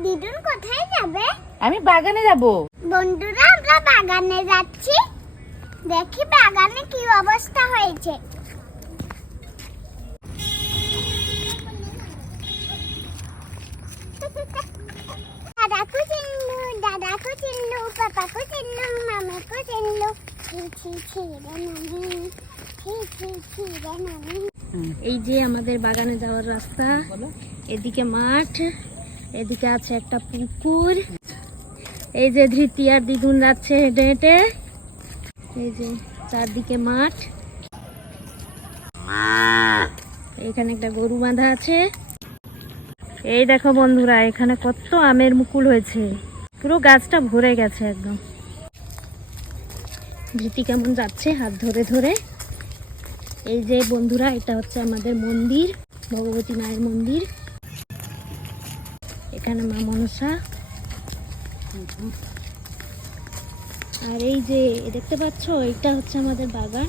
দিদুন কোথায় যাবে? আমি বাগানে যাব। বন্ধুরা আমরা বাগানে যাচ্ছি। দেখি বাগানে কি অবস্থা হয়েছে। দাদাকু চিনলু দাদাকু চিনলু পাপাকু চিনলু মামাকু চিনলু এই যে আমাদের বাগানে যাওয়ার রাস্তা। এদিকে মাঠ। এদিকে আছে একটা পুকুর। এই যে ধৃতি আর দ্বিগুণ যাচ্ছে হেঁটে হেঁটে। এই যে চারদিকে মাঠ। এখানে একটা গরু বাঁধা আছে। এই দেখো বন্ধুরা, এখানে কত আমের মুকুল হয়েছে। পুরো গাছটা ভরে গেছে একদম। ধৃতি কেমন যাচ্ছে হাত ধরে ধরে। এই যে বন্ধুরা, এটা হচ্ছে আমাদের মন্দির, ভগবতী মায়ের মন্দির। এখানে মা মনসা। আর এই যে দেখতে পাচ্ছ এটা হচ্ছে আমাদের বাগান।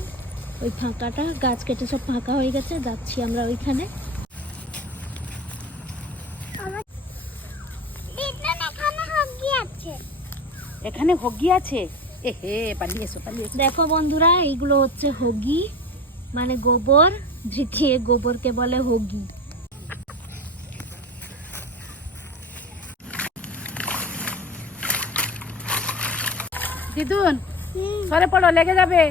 ওই ফাঁকাটা গাছ কেটে সব ফাঁকা হয়ে গেছে যাচ্ছি আমরা ওইখানে। এখানে হগি আছে? পালিয়ে এসো পালিয়ে দেখো বন্ধুরা এইগুলো হচ্ছে হগি মানে গোবর ধৃতিয়ে গোবরকে বলে হগি। দিদুন সরে পড়ো লেগে যাবে।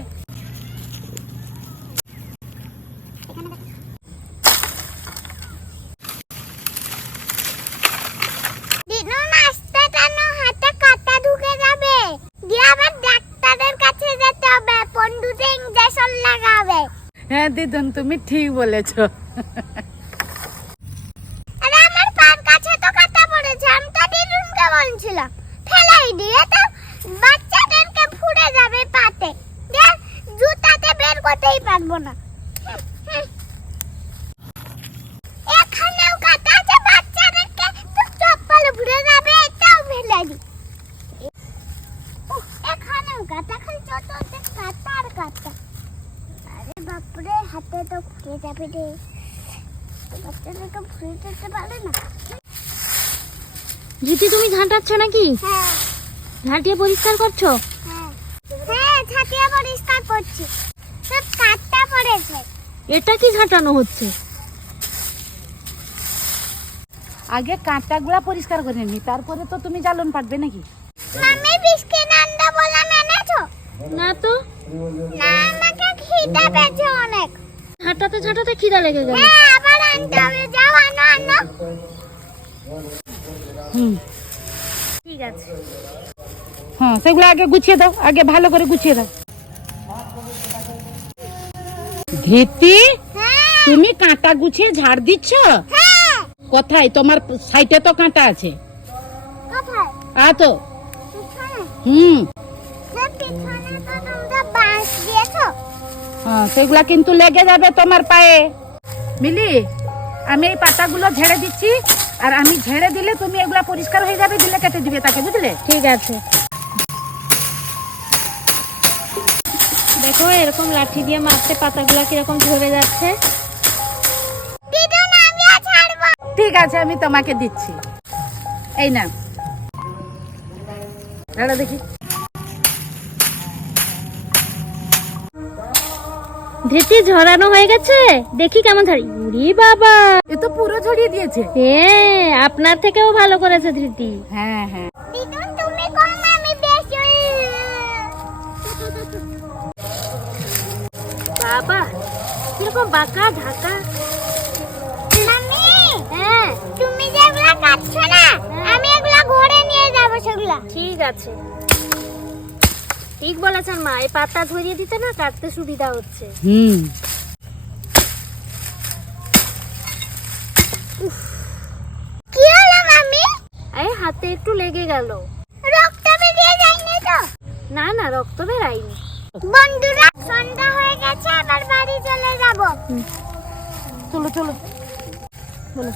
হ্যাঁ দিদুন তুমি ঠিক বলেছ। আরে আমার পার কাছে তো কাটা পড়েছে। আমি তো দিদুনকে বলছিলাম ফেলাই দিয়ে তো বাচ্চাদেরকে ফুড়ে যাবে পাতে দিয়ে জুতাতে বের করতেই পারব না। এখানেও কাটা আছে বাচ্চাদেরকে তো চপ্পলে ফুড়ে যাবে এটাও ফেলাই এখানেও কাটা খালি চতুর্থে কাটা আর কাটা আরে বাপরে হাতে তো ফুটে যাবে রে। বাচ্চাদেরকে ফুড়ে যেতে পারে না। ধৃতি তুমি ঝাঁটাচ্ছ নাকি? হ্যাঁ। ঝাঁটিয়ে পরিষ্কার করছ? হ্যাঁ। হ্যাঁ পরিষ্কার করছি। এটা কি ঝাঁটানো হচ্ছে? আগে কাঁটাগুলা পরিষ্কার করে নি তারপরে তো তুমি জ্বালন পাঠবে নাকি? মামি বিস্কিট আনতে বললাম এনেছো না তো। না আমাকে খিদে পেয়েছে অনেক। ঝাঁটাতে ঝাঁটাতে খিদা লেগে গেল। হ্যাঁ আবার আনতে হবে যাও আনো আনো। হুম। ঠিক আছে। হ্যাঁ সেগুলো আগে গুছিয়ে দাও আগে ভালো করে গুছিয়ে দাও। ধীতি? হ্যাঁ। তুমি কাঁটা গুছিয়ে ঝাড় দিচ্ছ? হ্যাঁ। কোথায়? তোমার সাইটে তো কাঁটা আছে। আ তো। হুম। সেগুলা কিন্তু লেগে যাবে তোমার পায়ে। মিলি আমি এই পাতাগুলো ঝেড়ে দিচ্ছি আর আমি ঝেড়ে দিলে তুমি এগুলা পরিষ্কার হয়ে যাবে দিলে কেটে দিবে তাকে বুঝলে? ঠিক আছে। দেখো এরকম লাঠি দিয়ে মারতে পাতাগুলো কীরকম ঝরে যাচ্ছে। দিদুন আমি আর ছাড়বো ঠিক আছে আমি তোমাকে দিচ্ছি। এই না দাঁড়া দেখি। ধৃতি ঝরানো হয়ে গেছে? দেখি কেমন ঝাড়ি। উরি বাবা। এ তো পুরো ছড়িয়ে দিয়েছে। হ্যাঁ আপনার থেকেও ভালো করেছে ধৃতি। হ্যাঁ হ্যাঁ। কীরকম বাঁকা ঢাকা? মামি হ্যাঁ। তুমি যেগুলা কাটছো না আমি এগুলা ঘরে নিয়ে যাব সেগুলা। ঠিক আছে। ঠিক বলেছেন মা এই পাতা ধরিয়ে দিতে না কাটতে সুবিধা হচ্ছে। হুম। কি হলো মামি আরে হাতে একটু লেগে গেল। রক্ত বেরিয়ে যায়নি তো? না না রক্ত বেরায়নি। বন্ধুরা সন্ধ্যা চলো চলো বলো